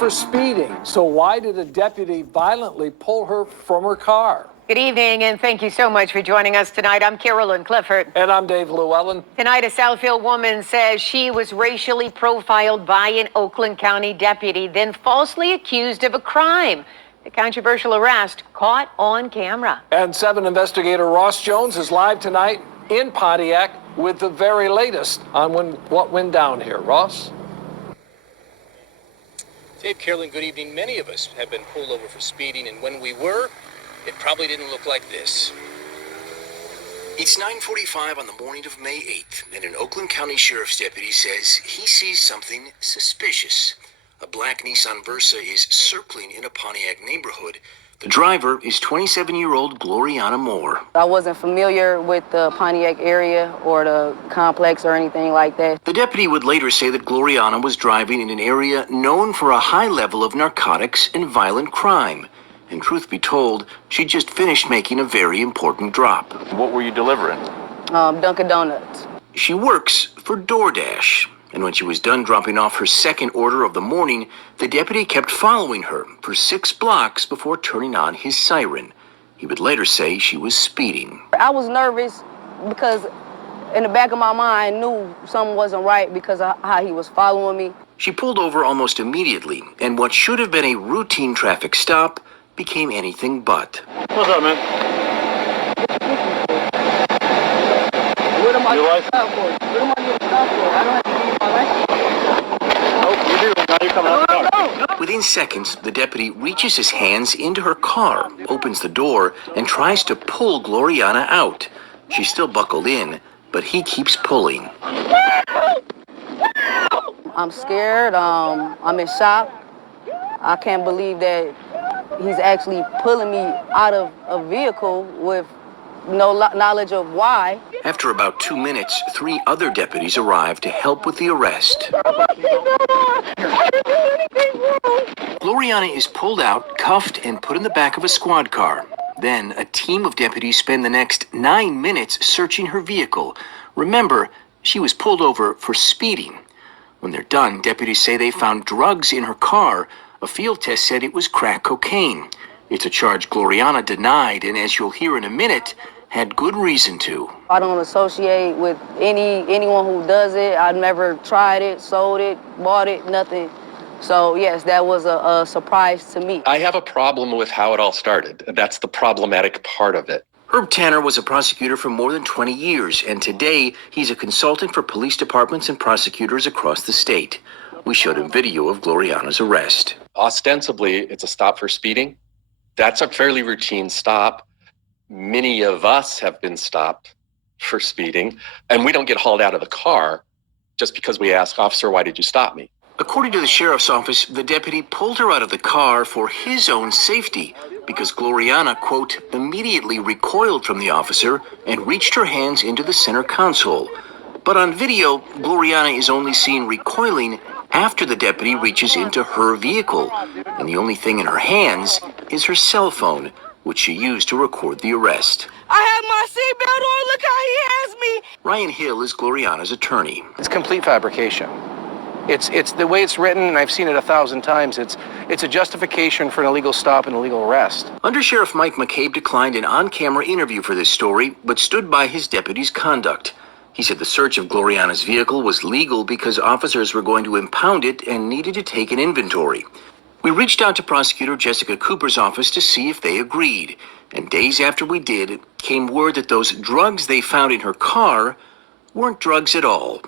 for speeding. So why did a deputy violently pull her from her car? Good evening, and thank you so much for joining us tonight. I'm Carolyn Clifford. And I'm Dave Llewellyn. Tonight, a Southfield woman says she was racially profiled by an Oakland County deputy, then falsely accused of a crime. The controversial arrest caught on camera. And 7 investigator Ross Jones is live tonight in Pontiac with the very latest on what went down here. Ross? Dave, Carolyn, good evening. Many of us have been pulled over for speeding, and when we were, it probably didn't look like this. It's 9:45 on the morning of May 8th, and an Oakland County Sheriff's deputy says he sees something suspicious. A black Nissan Versa is circling in a Pontiac neighborhood. The driver is 27-year-old Gloriana Moore. I wasn't familiar with the Pontiac area or the complex or anything like that. The deputy would later say that Gloriana was driving in an area known for a high level of narcotics and violent crime. And truth be told, she just finished making a very important drop. What were you delivering? Dunkin' Donuts. She works for DoorDash. And when she was done dropping off her second order of the morning, the deputy kept following her for 6 blocks before turning on his siren. He would later say she was speeding. I was nervous because in the back of my mind, I knew something wasn't right because of how he was following me. She pulled over almost immediately, and what should have been a routine traffic stop became anything but. What's up, man? What am I going to stop for? What am I going to stop for? I don't have to leave my license. Oh, you do. Now you're coming out the car. Within seconds, the deputy reaches his hands into her car, opens the door, and tries to pull Gloriana out. She's still buckled in, but he keeps pulling. I'm scared. I'm in shock. I can't believe that he's actually pulling me out of a vehicle with no knowledge of why. After about 2 minutes, 3 other deputies arrived to help with the arrest. Gloriana is pulled out, cuffed, and put in the back of a squad car. Then a team of deputies spend the next 9 minutes searching her vehicle. Remember, she was pulled over for speeding. When they're done, deputies say they found drugs in her car. A field test said it was crack cocaine. It's a charge Gloriana denied, and as you'll hear in a minute, had good reason to. I don't associate with anyone who does it. I've never tried it, sold it, bought it, nothing. So yes, that was a surprise to me. I have a problem with how it all started. That's the problematic part of it. Herb Tanner was a prosecutor for more than 20 years, and today he's a consultant for police departments and prosecutors across the state. We showed him video of Gloriana's arrest. Ostensibly, it's a stop for speeding. That's a fairly routine stop. Many of us have been stopped for speeding, and we don't get hauled out of the car just because we ask, "Officer, why did you stop me?" According to the sheriff's office, the deputy pulled her out of the car for his own safety because Gloriana, quote, immediately recoiled from the officer and reached her hands into the center console. But on video, Gloriana is only seen recoiling after the deputy reaches into her vehicle, and the only thing in her hands is her cell phone, which she used to record the arrest. I have my seatbelt on. Look how he has me. Ryan Hill is Gloriana's attorney. It's complete fabrication. It's the way it's written, and I've seen it 1,000 times. It's a justification for an illegal stop and illegal arrest. Under Sheriff Mike McCabe declined an on-camera interview for this story, but stood by his deputy's conduct. He said the search of Gloriana's vehicle was legal because officers were going to impound it and needed to take an inventory. We reached out to prosecutor Jessica Cooper's office to see if they agreed. And days after we did, came word that those drugs they found in her car weren't drugs at all.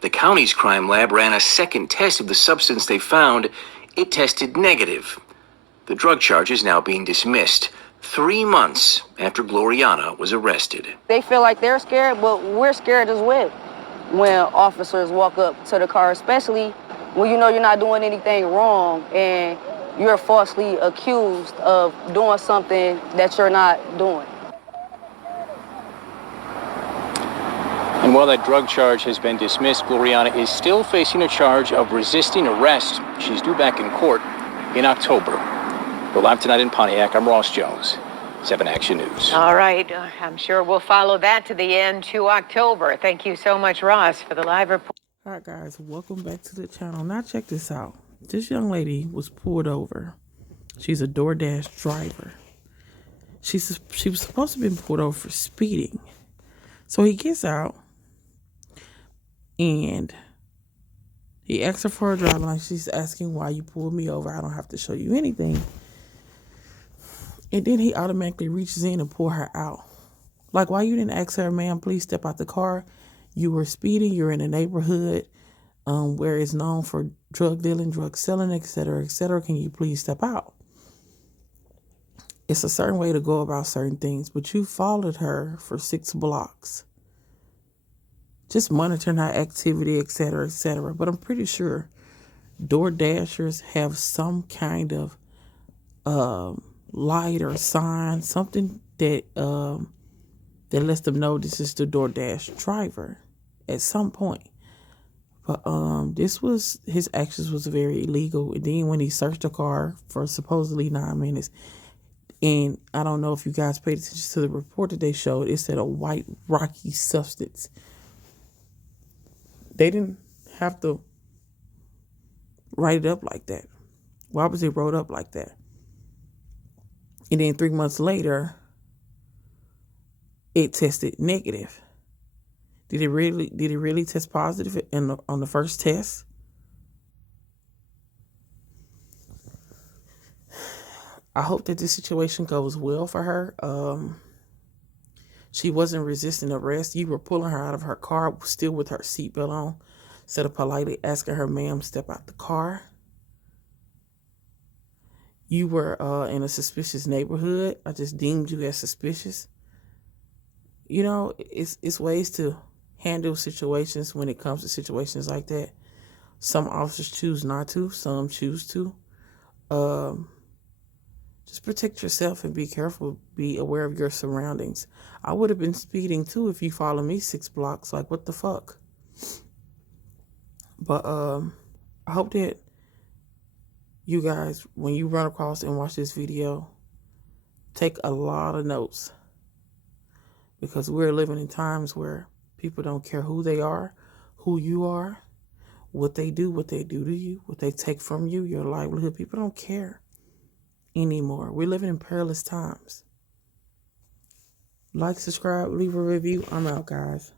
The county's crime lab ran a second test of the substance they found. It tested negative. The drug charge is now being dismissed 3 months after Gloriana was arrested. They feel like they're scared, but we're scared as well when officers walk up to the car, especially when you know you're not doing anything wrong and you're falsely accused of doing something that you're not doing. And while that drug charge has been dismissed, Gloriana is still facing a charge of resisting arrest. She's due back in court in October. We're live tonight in Pontiac. I'm Ross Jones, 7 Action News. All right. I'm sure we'll follow that to the end to October. Thank you so much, Ross, for the live report. All right, guys, welcome back to the channel. Now check this out. This young lady was pulled over. She's a DoorDash driver. She was supposed to be pulled over for speeding. So he gets out and he asks her for a driver license. She's asking why you pulled me over. I don't have to show you anything. And then he automatically reaches in and pull her out. Like, why you didn't ask her, ma'am, please step out the car. You were speeding. You're in a neighborhood where it's known for drug dealing, drug selling, etc., etc. Can you please step out? It's a certain way to go about certain things, but you followed her for 6 blocks. Just monitoring her activity, etc., etc. But I'm pretty sure DoorDashers have some kind of light or sign, something that that lets them know this is the DoorDash driver at some point. But his actions was very illegal. And then when he searched the car for supposedly 9 minutes, and I don't know if you guys paid attention to the report that they showed, it said a white rocky substance. They didn't have to write it up like that. Why was it wrote up like that? And then 3 months later, it tested negative. Did it really test positive on the first test? I hope that this situation goes well for her. She wasn't resisting arrest. You were pulling her out of her car, still with her seatbelt on. Instead of politely asking her, ma'am, step out the car. You were in a suspicious neighborhood. I just deemed you as suspicious. You know, it's ways to handle situations when it comes to situations like that. Some officers choose not to. Some choose to. Just protect yourself and be careful. Be aware of your surroundings. I would have been speeding too if you followed me 6 blocks. Like, what the fuck? But I hope that you guys, when you run across and watch this video, take a lot of notes. Because we're living in times where people don't care who they are, who you are, what they do to you, what they take from you, your livelihood. People don't care anymore. We're living in perilous times. Like, subscribe, leave a review. I'm out, guys.